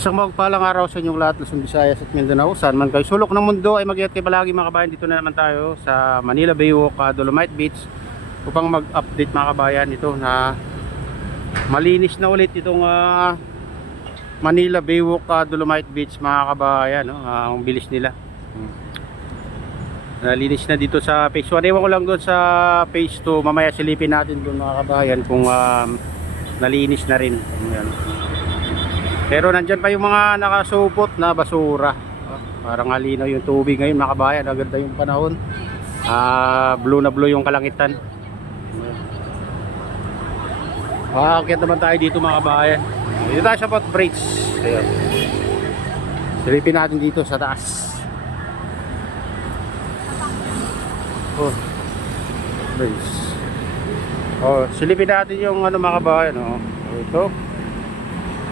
Isang mapagpalang araw sa inyong lahat, Luzon, Visayas at Mindanao. Saan man kayo sulok ng mundo ay mag-iingat kayo palagi mga kabayan. Dito na naman tayo sa Manila Baywalk, Dolomite Beach upang mag-update mga kabayan ito na malinis na ulit itong Manila Baywalk, Dolomite Beach mga kabayan, no? Ang bilis nila. Nalinis na dito sa phase 1. Ewan ko lang doon sa phase 2. Mamaya silipin natin doon mga kabayan kung nalinis na rin. Ayan. Pero nandyan pa yung mga nakasupot na basura. Parang halinaw yung tubig ngayon mga kabayan. Agad yung panahon. Blue na blue yung kalangitan. Akit naman tayo dito mga kabayan. Dito tayo sa footbridge. Ayan. Silipin natin dito sa taas. Oh, bridge. Oh, silipin natin yung ano mga kabayan. Oh. Ito.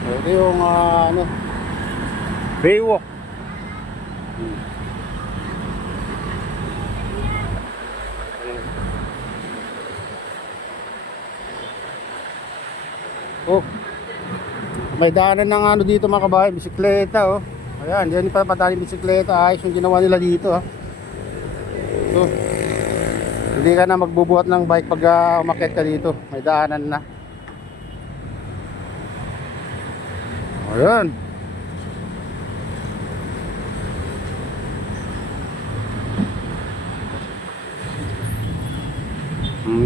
Ito yung Baywalk. Oh, may daanan ng ano dito mga kabayan, bisikleta oh. Ayan, diyan pa padaling bisikleta. Ayos yung ginawa nila dito ah. So, hindi ka na magbubuhat ng bike pag umakyat ka dito. May daanan na. Ayan.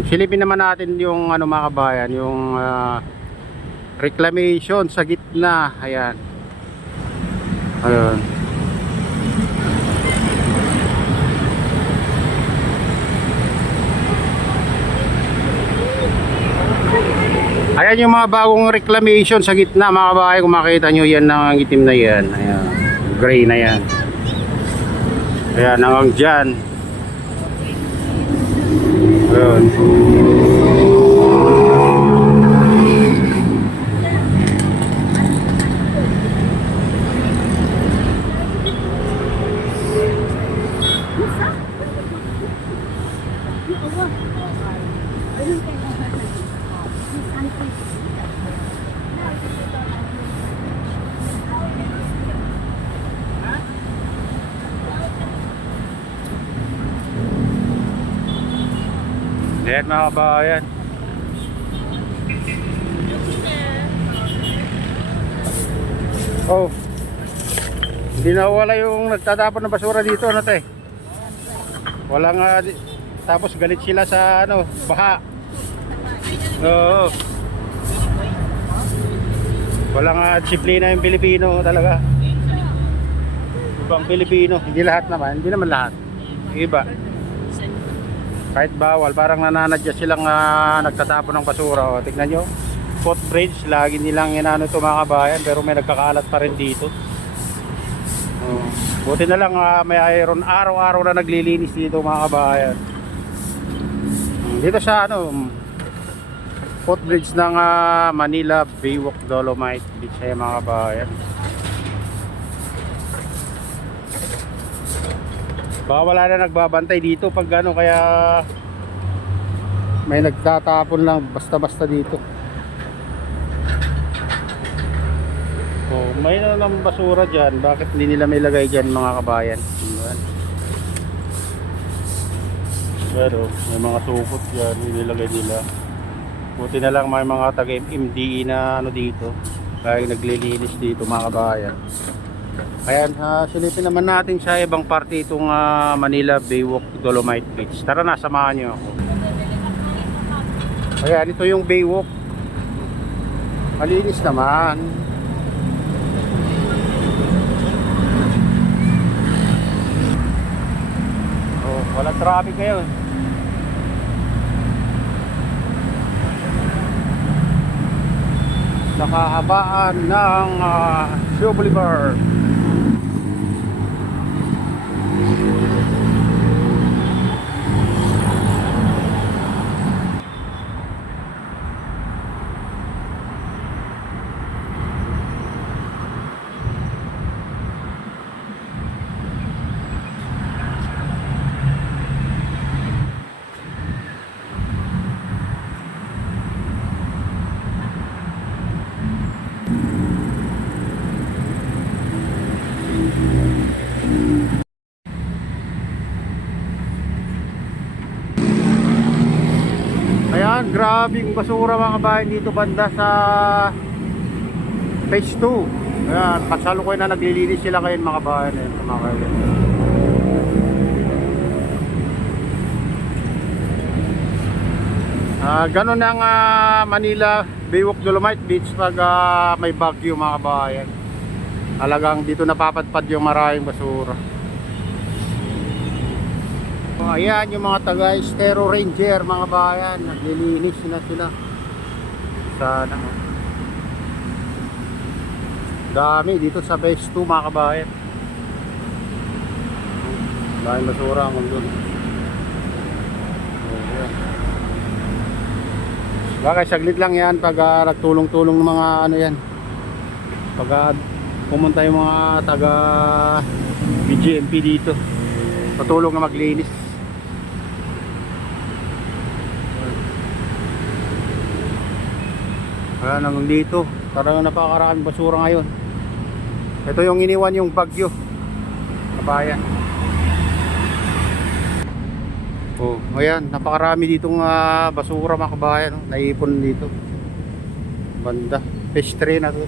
Silipin naman natin yung ano mga kabayan, yung reclamation sa gitna. Ayan. Ayan. Ayan yung mga bagong reclamation sa gitna mga kabahay. Kung makita nyo yan ng itim na yan. Ayan. Gray na yan. Ayan hanggang dyan. Ayan. Ayan mga kabayan. Oh, hindi na wala yung nagtatapon ng basura dito ano te. Walang tapos galit sila sa ano, baha. Oo. Walang disiplina yung Pilipino talaga. Ibang Pilipino, hindi lahat naman, hindi naman lahat. Iba. Kahit bawal, parang nananadya silang nagtatapon ng basura. O, tignan nyo, footbridge, lagi nilang inano ito mga kabayan, pero may nagkakalat pa rin dito. Buti na lang may iron, araw-araw na naglilinis dito mga kabayan. Dito sa ano, footbridge ng Manila Baywalk Dolomite Beach ay mga kabayan. Wala na nagbabantay dito pag ano, kaya may nagtatapon lang basta-basta dito. Oh, may na lang basura dyan. Bakit hindi nila may lagay dyan mga kabayan? Pero may mga supot dyan, nilagay nila. Buti na lang may mga taga-MDE na ano dito, kaya naglilinis dito mga kabayan. Ayan, silipin naman natin sa ibang parte itong Manila Baywalk Dolomite Beach. Tara na, samahan nyo ako. Ayan, ito yung Baywalk. Malinis naman. Oh, walang traffic ngayon. Sa kahabaan ng Show Boulevard. grabing basura mga kabayan dito banda sa phase 2. Ayan, kasalukuyan na naglilinis sila ngayon mga kabayan. Ayan, mga kabayan. Ganun ang Manila Baywalk Dolomite Beach pag may bagyo mga kabayan. Talagang dito napapadpad yung maraming basura. Ayan yung mga taga Estero Ranger mga bayan, naglilinis na sila. Sana dami dito sa phase 2 mga kabayan. Daming basura ang doon. Bakit saglit lang yan pag nagtulong-tulong ng mga ano yan. Pag pumunta yung mga taga BGMP dito, patulong na maglinis. Wala nang dito, parang napakaraming basura ngayon. Ito yung iniwan yung bagyo kabayan. Oh, ayan, napakarami ditong basura mga kabayan, oh. Naipon dito banda, phase 3 na to.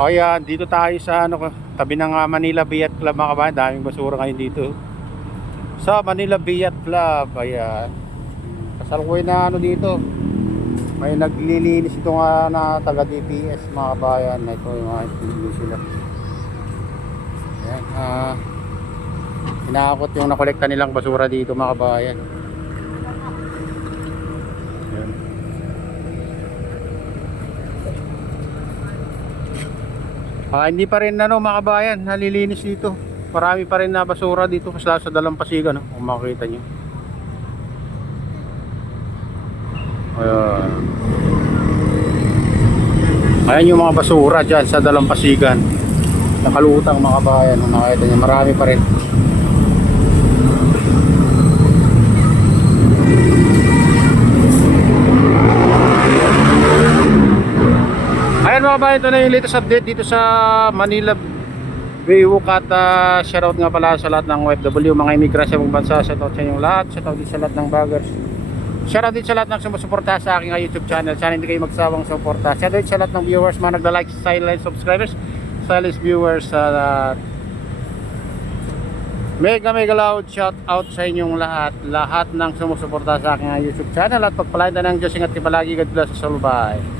Ayan, dito tayo sa tabi ng Manila Bay Yacht Club mga kabayan. Daming basura ngayon dito sa Manila Bay Yacht Club. Ayan, kasalukuyan na dito, may naglilinis ito nga na taga DPS mga kabayan. Ito yung mga naglilinis sila. Ayan, inaakot yung nakolekta nilang basura dito mga kabayan. Hindi pa rin mga kabayan nalilinis dito. Marami pa rin na basura dito sa Dalampasigan, no? Kung makikita nyo. Ayan yung mga basura dyan sa Dalampasigan. Nakalutang mga kabayan. Kung makikita nyo, marami pa rin. Ayan mga kabayan, ito na yung latest update dito sa Manila Baywalk. At shoutout nga pala sa lahat ng OFW, mga imigrasyon ng bansa. Shoutout sa inyong lahat, shoutout din sa lahat ng vloggers, shoutout din sa lahat ng sumusuporta sa aking YouTube channel. Sana hindi kayo magsawang suporta. Shoutout sa lahat ng viewers, mga nagla-like, silent subscribers, silent viewers. Mega loud shoutout sa inyong lahat ng sumusuporta sa aking YouTube channel. At pagpalain na ng Diyos, ingat kayo palagi. God bless us all. Bye.